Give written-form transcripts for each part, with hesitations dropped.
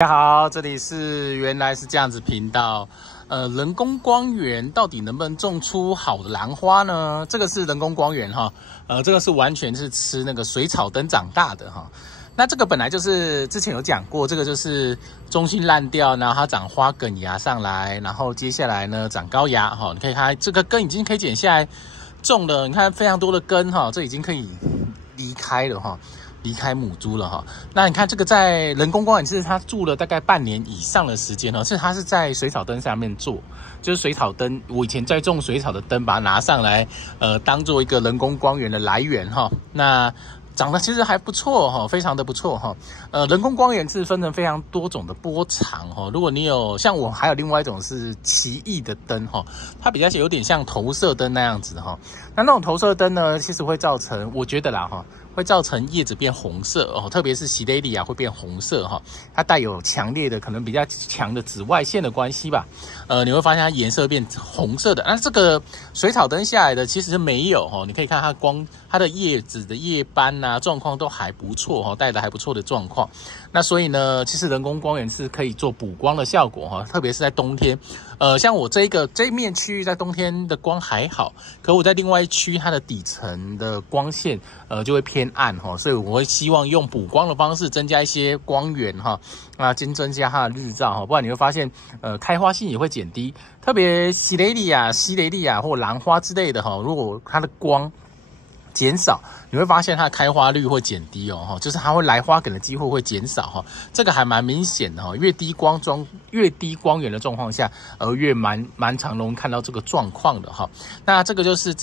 大家好，这里是原来是这样子频道。人工光源到底能不能种出好的兰花呢？这个是人工光源哈，这个是完全是吃那个水草灯长大的哈。那这个本来就是之前有讲过，这个就是中心烂掉，然后它长花梗芽上来，然后接下来呢长高芽哈。你可以看这个根已经可以剪下来种了，你看非常多的根哈，这已经可以离开了哈。离开母株了哈，那你看这个在人工光源，其实它住了大概半年以上的时间哦，是它是在水草灯上面做，就是水草灯，我以前在种水草的灯，把它拿上来，当做一个人工光源的来源哈，那长得其实还不错哈，非常的不错哈。人工光源是分成非常多种的波长哈，如果你有像我，还有另外一种是奇异的灯哈，它比较有点像投射灯那样子哈。那种投射灯呢，其实会造成，我觉得啦哈。会造成叶子变红色哦，特别是西雷利亚会变红色哈，它带有强烈的可能比较强的紫外线的关系吧，你会发现它颜色变红色的。那这个水草灯下来的其实没有哈，你可以看它的叶子的叶斑啊状况都还不错哈，带的还不错的状况。那所以呢，其实人工光源是可以做补光的效果哈，特别是在冬天。像我这一面区域在冬天的光还好，可我在另外一区它的底层的光线就会偏暗哈，所以我会希望用补光的方式增加一些光源哈，增加它的日照哈，不然你会发现开花性也会减低，特别西雷利亚或兰花之类的哈，如果它的光减少，你会发现它的开花率会减低哦，就是它会来花梗的机会会减少哈，这个还蛮明显的哈，越低光源的状况下，越蛮常容易看到这个状况的哈。那这个就是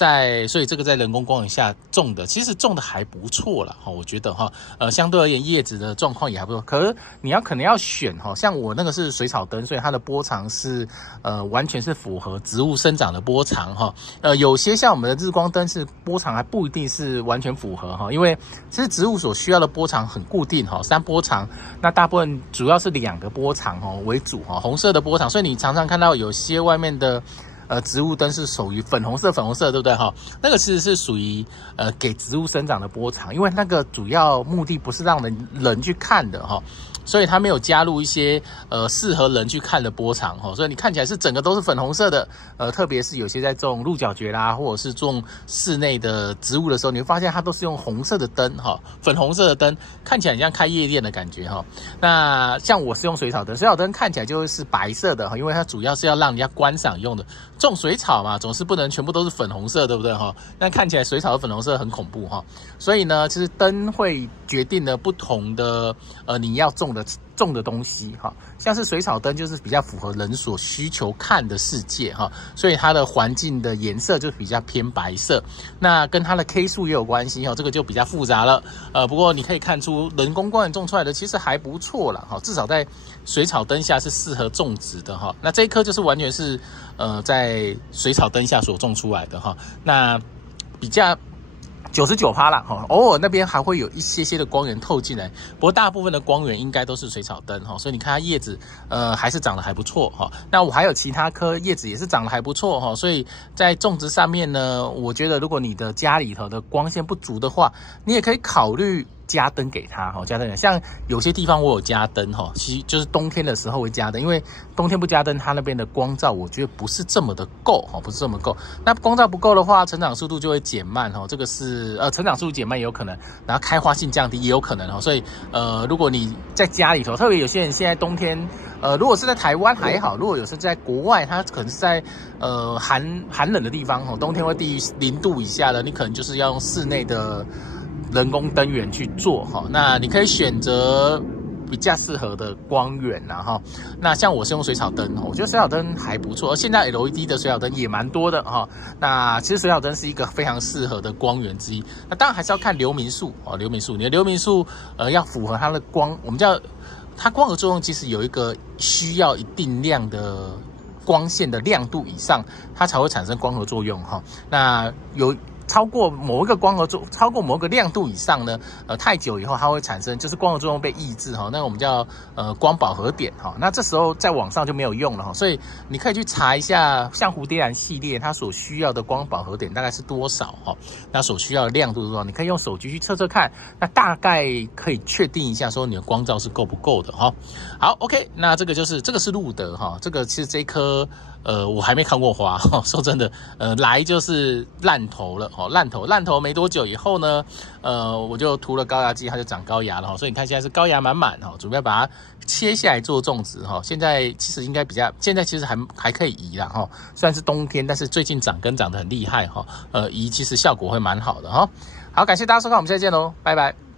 所以这个在人工光源下种的，其实种的还不错了哈，我觉得哈，相对而言叶子的状况也还不错，可是你可能要选哈，像我那个是水草灯，所以它的波长是完全是符合植物生长的波长哈，有些像我们的日光灯是波长还不一定是完全符合哈，因为其实植物所需要的波长很固定哈，3波长，那大部分主要是2个波长为主哈，红色的波长，所以你常常看到有些外面的植物灯是属于粉红色对不对哈？那个其实是属于给植物生长的波长，因为那个主要目的不是让人去看的哈。所以它没有加入一些适合人去看的波长哈，所以你看起来是整个都是粉红色的，特别是有些在种鹿角蕨啦，或者是种室内的植物的时候，你会发现它都是用红色的灯哈，粉红色的灯，看起来很像开夜店的感觉哈。那像我是用水草灯，水草灯看起来就是白色的哈，因为它主要是要让人家观赏用的，种水草嘛，总是不能全部都是粉红色，对不对哈？那看起来水草的粉红色很恐怖哈，所以呢，其实灯会决定了不同的你要种的东西哈，像是水草灯就是比较符合人所需求看的世界哈，所以它的环境的颜色就比较偏白色，那跟它的 K 数也有关系哈，这个就比较复杂了。不过你可以看出人工光源种出来的其实还不错啦哈，至少在水草灯下是适合种植的哈。那这一颗就是完全是在水草灯下所种出来的哈，那比较99%啦哈，偶尔那边还会有一些的光源透进来，不过大部分的光源应该都是水草灯哈，所以你看它叶子还是长得还不错哈。那我还有其他棵叶子也是长得还不错哈，所以在种植上面呢，我觉得如果你的家里头的光线不足的话，你也可以考虑加灯给它哈，加灯像有些地方我有加灯哈，其实就是冬天的时候会加灯，因为冬天不加灯，它那边的光照我觉得不是这么的够哈，不是这么够。那光照不够的话，成长速度就会减慢哈，这个是成长速度减慢也有可能，然后开花性降低也有可能哈，所以如果你在家里头，特别有些人现在冬天如果是在台湾还好，如果有时在国外，它可能是在寒冷的地方哈，冬天会低于0度以下的，你可能就是要用室内的人工灯源去做哈，那你可以选择比较适合的光源啦哈。那像我是用水草灯，我觉得水草灯还不错，而现在 LED 的水草灯也蛮多的哈。那其实水草灯是一个非常适合的光源之一。那当然还是要看流明数哦，你的流明数要符合它的光，我们叫它光合作用，其实有一个需要一定量的光线的亮度以上，它才会产生光合作用哈。那超过某一个光合作，超过某一个亮度以上呢，太久以后它会产生就是光合作用被抑制哈，那我们叫光饱和点哈。那这时候在网上就没有用了哈，所以你可以去查一下，像蝴蝶兰系列它所需要的光饱和点大概是多少哈，那所需要的亮度是多少？你可以用手机去测测看，那大概可以确定一下说你的光照是够不够的哈。好 ，OK， 那这个是路德哈，这个其实这一颗。我还没看过花，说真的，来就是烂头了，烂头没多久以后呢，我就涂了高芽剂，它就长高芽了，所以你看现在是高芽满满，准备把它切下来做种植，现在其实应该现在其实还可以移啦，虽然是冬天，但是最近长根长得很厉害，移其实效果会蛮好的，好，感谢大家收看，我们下次见喽，拜拜。